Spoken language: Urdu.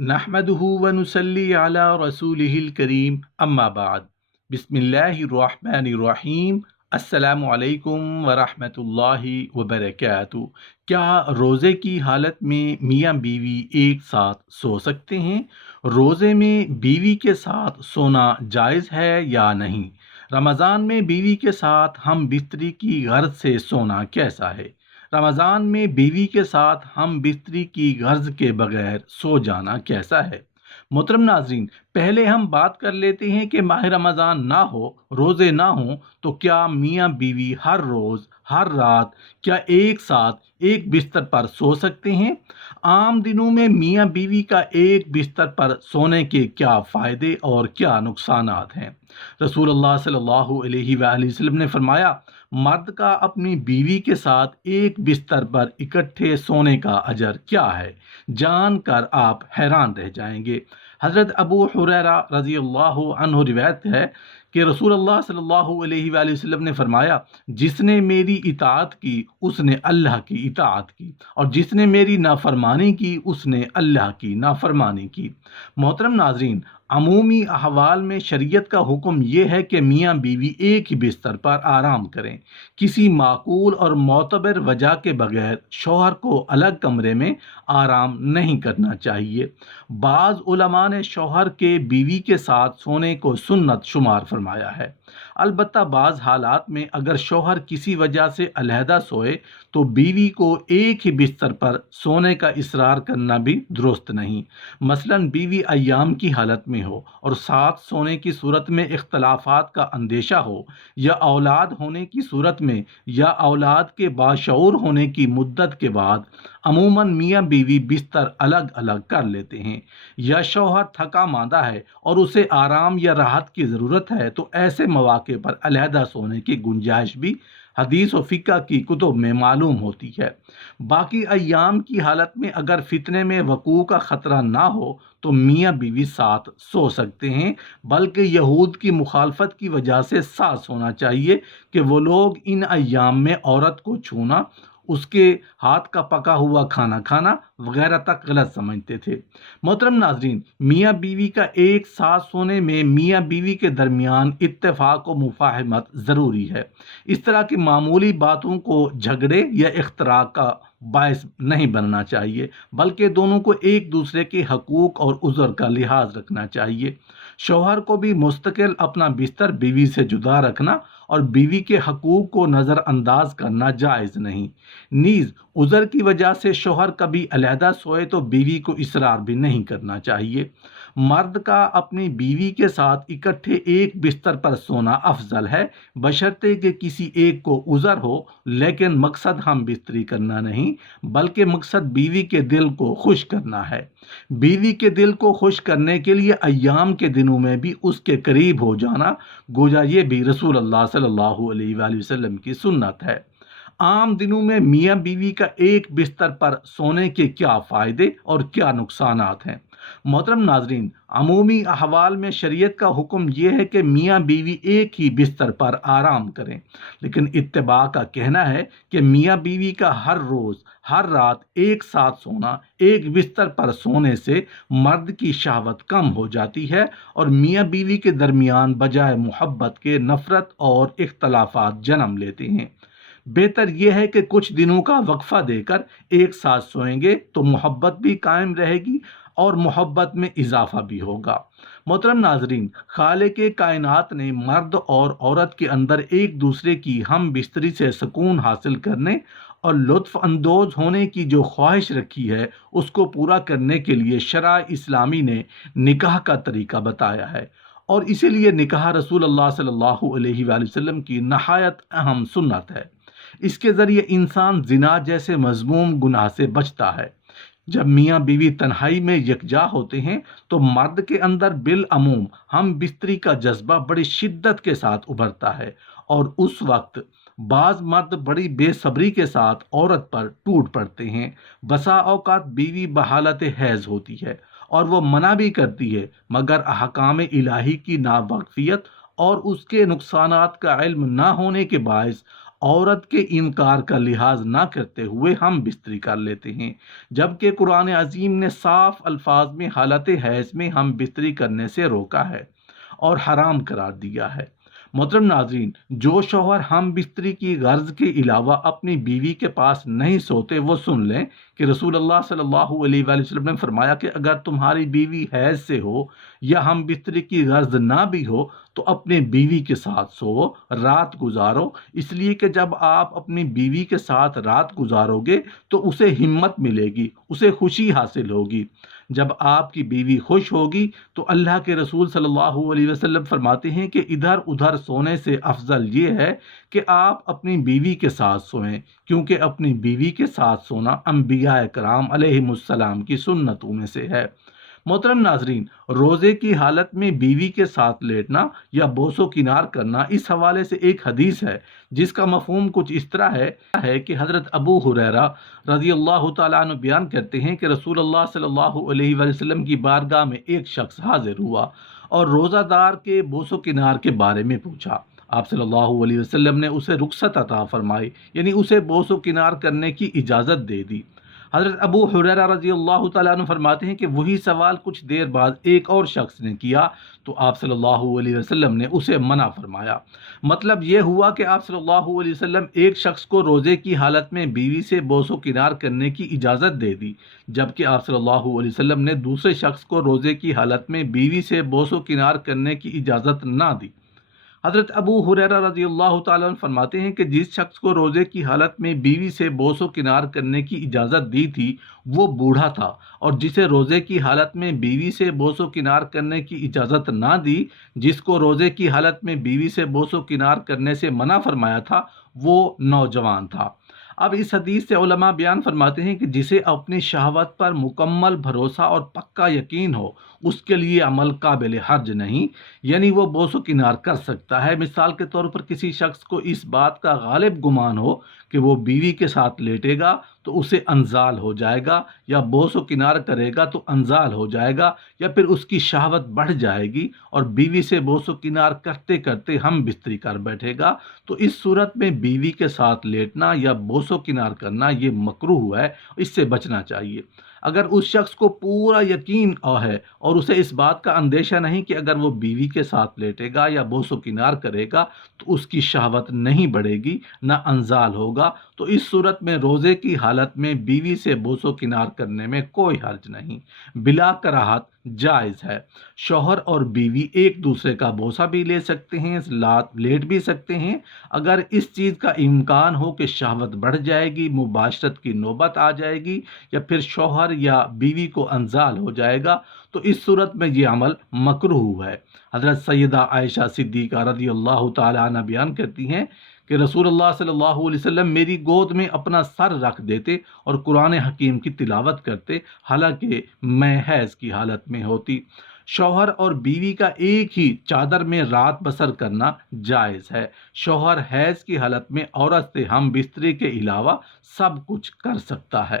نحمده ونصلي على رسوله الكريم اما بعد بسم اللہ الرحمن الرحیم السلام علیکم ورحمۃ اللہ وبرکاتہ۔ کیا روزے کی حالت میں میاں بیوی ایک ساتھ سو سکتے ہیں؟ روزے میں بیوی کے ساتھ سونا جائز ہے یا نہیں؟ رمضان میں بیوی کے ساتھ ہم بستری کی غرض سے سونا کیسا ہے؟ رمضان میں بیوی کے ساتھ ہم بستری کی غرض کے بغیر سو جانا کیسا ہے؟ محترم ناظرین، پہلے ہم بات کر لیتے ہیں کہ ماہ رمضان نہ ہو، روزے نہ ہوں تو کیا میاں بیوی ہر روز ہر رات کیا ایک ساتھ ایک بستر پر سو سکتے ہیں؟ عام دنوں میں میاں بیوی کا ایک بستر پر سونے کے کیا فائدے اور کیا نقصانات ہیں؟ رسول اللہ صلی اللہ علیہ وآلہ وسلم نے فرمایا، مرد کا اپنی بیوی کے ساتھ ایک بستر پر اکٹھے سونے کا اجر کیا ہے، جان کر آپ حیران رہ جائیں گے۔ حضرت ابو ہریرہ رضی اللہ عنہ روایت ہے کہ رسول اللہ صلی اللہ علیہ وآلہ وسلم نے فرمایا، جس نے میری اطاعت کی اس نے اللہ کی اطاعت کی، اور جس نے میری نافرمانی کی اس نے اللہ کی نافرمانی کی۔ محترم ناظرین، عمومی احوال میں شریعت کا حکم یہ ہے کہ میاں بیوی ایک ہی بستر پر آرام کریں۔ کسی معقول اور معتبر وجہ کے بغیر شوہر کو الگ کمرے میں آرام نہیں کرنا چاہیے۔ بعض علماء نے شوہر کے بیوی کے ساتھ سونے کو سنت شمار فرمایا ہے۔ البتہ بعض حالات میں اگر شوہر کسی وجہ سے علیحدہ سوئے تو بیوی کو ایک ہی بستر پر سونے کا اصرار کرنا بھی درست نہیں۔ مثلاً بیوی ایام کی حالت میں ہو اور ساتھ سونے کی صورت میں اختلافات کا اندیشہ ہو، یا اولاد ہونے کی صورت میں یا اولاد کے باشعور ہونے کی مدت کے بعد عموماً میاں بیوی بستر الگ الگ کر لیتے ہیں، یا شوہر تھکا ماندہ ہے اور اسے آرام یا راحت کی ضرورت ہے تو ایسے مواقع پر علیحدہ سونے کی گنجائش بھی حدیث و فقہ کی کتب میں معلوم ہوتی ہے۔ باقی ایام کی حالت میں اگر فتنے میں وقوع کا خطرہ نہ ہو تو میاں بیوی ساتھ سو سکتے ہیں، بلکہ یہود کی مخالفت کی وجہ سے ساتھ سونا چاہیے کہ وہ لوگ ان ایام میں عورت کو چھونا، اس کے ہاتھ کا پکا ہوا کھانا کھانا وغیرہ تک غلط سمجھتے تھے۔ محترم ناظرین، میاں بیوی کا ایک ساتھ سونے میں میاں بیوی کے درمیان اتفاق و مفاہمت ضروری ہے۔ اس طرح کی معمولی باتوں کو جھگڑے یا اختراق کا باعث نہیں بننا چاہیے، بلکہ دونوں کو ایک دوسرے کے حقوق اور عذر کا لحاظ رکھنا چاہیے۔ شوہر کو بھی مستقل اپنا بستر بیوی سے جدا رکھنا اور بیوی کے حقوق کو نظر انداز کرنا جائز نہیں۔ نیز عذر کی وجہ سے شوہر کبھی علیحدہ سوئے تو بیوی کو اصرار بھی نہیں کرنا چاہیے۔ مرد کا اپنی بیوی کے ساتھ اکٹھے ایک بستر پر سونا افضل ہے، بشرطے کہ کسی ایک کو عذر ہو، لیکن مقصد ہم بستری کرنا نہیں بلکہ مقصد بیوی کے دل کو خوش کرنا ہے۔ بیوی کے دل کو خوش کرنے کے لیے ایام کے دنوں میں بھی اس کے قریب ہو جانا، گویا یہ بھی رسول اللہ صلی اللہ علیہ وآلہ وسلم کی سنت ہے۔ عام دنوں میں میاں بیوی کا ایک بستر پر سونے کے کیا فائدے اور کیا نقصانات ہیں؟ محترم ناظرین، عمومی احوال میں شریعت کا حکم یہ ہے کہ میاں بیوی ایک ہی بستر پر آرام کریں، لیکن اتباع کا کہنا ہے کہ میاں بیوی کا ہر روز ہر رات ایک ساتھ سونا، ایک بستر پر سونے سے مرد کی شہوت کم ہو جاتی ہے اور میاں بیوی کے درمیان بجائے محبت کے نفرت اور اختلافات جنم لیتے ہیں۔ بہتر یہ ہے کہ کچھ دنوں کا وقفہ دے کر ایک ساتھ سوئیں گے تو محبت بھی قائم رہے گی اور محبت میں اضافہ بھی ہوگا۔ محترم ناظرین، خالق کائنات نے مرد اور عورت کے اندر ایک دوسرے کی ہم بستری سے سکون حاصل کرنے اور لطف اندوز ہونے کی جو خواہش رکھی ہے اس کو پورا کرنے کے لیے شرع اسلامی نے نکاح کا طریقہ بتایا ہے، اور اسی لیے نکاح رسول اللہ صلی اللہ علیہ وآلہ وسلم کی نہایت اہم سنت ہے۔ اس کے ذریعے انسان زنا جیسے مذموم گناہ سے بچتا ہے۔ جب میاں بیوی تنہائی میں یکجا ہوتے ہیں تو مرد کے اندر بالعموم ہم بستری کا جذبہ بڑی شدت کے ساتھ ابھرتا ہے، اور اس وقت بعض مرد بڑی بے صبری کے ساتھ عورت پر ٹوٹ پڑتے ہیں۔ بسا اوقات بیوی بحالت حیض ہوتی ہے اور وہ منع بھی کرتی ہے، مگر احکام الہی کی ناواقفیت اور اس کے نقصانات کا علم نہ ہونے کے باعث عورت کے انکار کا لحاظ نہ کرتے ہوئے ہم بستری کر لیتے ہیں، جبکہ قرآن عظیم نے صاف الفاظ میں حالت حیض میں ہم بستری کرنے سے روکا ہے اور حرام قرار دیا ہے۔ محترم ناظرین، جو شوہر ہم بستری کی غرض کے علاوہ اپنی بیوی کے پاس نہیں سوتے وہ سن لیں کہ رسول اللہ صلی اللہ علیہ وآلہ وسلم نے فرمایا کہ اگر تمہاری بیوی حیض سے ہو یا ہم بستری کی غرض نہ بھی ہو تو اپنے بیوی کے ساتھ سو، رات گزارو، اس لیے کہ جب آپ اپنی بیوی کے ساتھ رات گزارو گے تو اسے ہمت ملے گی، اسے خوشی حاصل ہوگی۔ جب آپ کی بیوی خوش ہوگی تو اللہ کے رسول صلی اللہ علیہ وسلم فرماتے ہیں کہ ادھر ادھر سونے سے افضل یہ ہے کہ آپ اپنی بیوی کے ساتھ سوئیں، کیونکہ اپنی بیوی کے ساتھ سونا انبیاء کرام علیہم السلام کی سنتوں میں سے ہے۔ محترم ناظرین، روزے کی حالت میں بیوی کے ساتھ لیٹنا یا بوس و کنار کرنا، اس حوالے سے ایک حدیث ہے جس کا مفہوم کچھ اس طرح ہے کہ حضرت ابو ہریرہ رضی اللہ تعالیٰ عنہ بیان کرتے ہیں کہ رسول اللہ صلی اللہ علیہ وآلہ وسلم کی بارگاہ میں ایک شخص حاضر ہوا اور روزہ دار کے بوس و کنار کے بارے میں پوچھا۔ آپ صلی اللہ علیہ وسلم نے اسے رخصت عطا فرمائی، یعنی اسے بوس و کنار کرنے کی اجازت دے دی۔ حضرت ابو ہریرہ رضی اللہ تعالیٰ عنہ فرماتے ہیں کہ وہی سوال کچھ دیر بعد ایک اور شخص نے کیا تو آپ صلی اللہ علیہ وسلم نے اسے منع فرمایا۔ مطلب یہ ہوا کہ آپ صلی اللہ علیہ وسلم ایک شخص کو روزے کی حالت میں بیوی سے بوس و کنار کرنے کی اجازت دے دی، جبکہ آپ صلی اللہ علیہ وسلم نے دوسرے شخص کو روزے کی حالت میں بیوی سے بوس و کنار کرنے کی اجازت نہ دی۔ حضرت ابو ہریرہ رضی اللہ تعالیٰ عنہ فرماتے ہیں کہ جس شخص کو روزے کی حالت میں بیوی سے بوس و کنار کرنے کی اجازت دی تھی وہ بوڑھا تھا، اور جسے روزے کی حالت میں بیوی سے بوس و کنار کرنے کی اجازت نہ دی، جس کو روزے کی حالت میں بیوی سے بوس و کنار کرنے سے منع فرمایا تھا، وہ نوجوان تھا۔ اب اس حدیث سے علماء بیان فرماتے ہیں کہ جسے اپنی شہوت پر مکمل بھروسہ اور پکا یقین ہو اس کے لیے عمل قابل حرج نہیں، یعنی وہ بوس و کنار کر سکتا ہے۔ مثال کے طور پر کسی شخص کو اس بات کا غالب گمان ہو کہ وہ بیوی کے ساتھ لیٹے گا تو اسے انزال ہو جائے گا، یا بوس و کنار کرے گا تو انزال ہو جائے گا، یا پھر اس کی شہوت بڑھ جائے گی اور بیوی سے بوس و کنار کرتے کرتے ہم بستری کر بیٹھے گا، تو اس صورت میں بیوی کے ساتھ لیٹنا یا بوس و کنار کرنا یہ مکروہ ہے، اس سے بچنا چاہیے۔ اگر اس شخص کو پورا یقین ہے اور اسے اس بات کا اندیشہ نہیں کہ اگر وہ بیوی کے ساتھ لیٹے گا یا بوس و کنار کرے گا تو اس کی شہوت نہیں بڑھے گی، نہ انزال ہوگا، تو اس صورت میں روزے کی حالت میں بیوی سے بوس و کنار کرنے میں کوئی حرج نہیں، بلا کراہت جائز ہے۔ شوہر اور بیوی ایک دوسرے کا بوسہ بھی لے سکتے ہیں، لیٹ بھی سکتے ہیں۔ اگر اس چیز کا امکان ہو کہ شہوت بڑھ جائے گی، مباشرت کی نوبت آ جائے گی، یا پھر شوہر یا بیوی کو انزال ہو جائے گا، تو اس صورت میں یہ عمل مکروہ ہے۔ حضرت سیدہ عائشہ صدیقہ رضی اللہ تعالی عنہ بیان کرتی ہیں کہ رسول اللہ صلی اللہ علیہ وسلم میری گود میں اپنا سر رکھ دیتے اور قرآن حکیم کی تلاوت کرتے، حالانکہ میں حیض کی حالت میں ہوتی۔ شوہر اور بیوی کا ایک ہی چادر میں رات بسر کرنا جائز ہے۔ شوہر حیض کی حالت میں عورت سے ہم بستری کے علاوہ سب کچھ کر سکتا ہے۔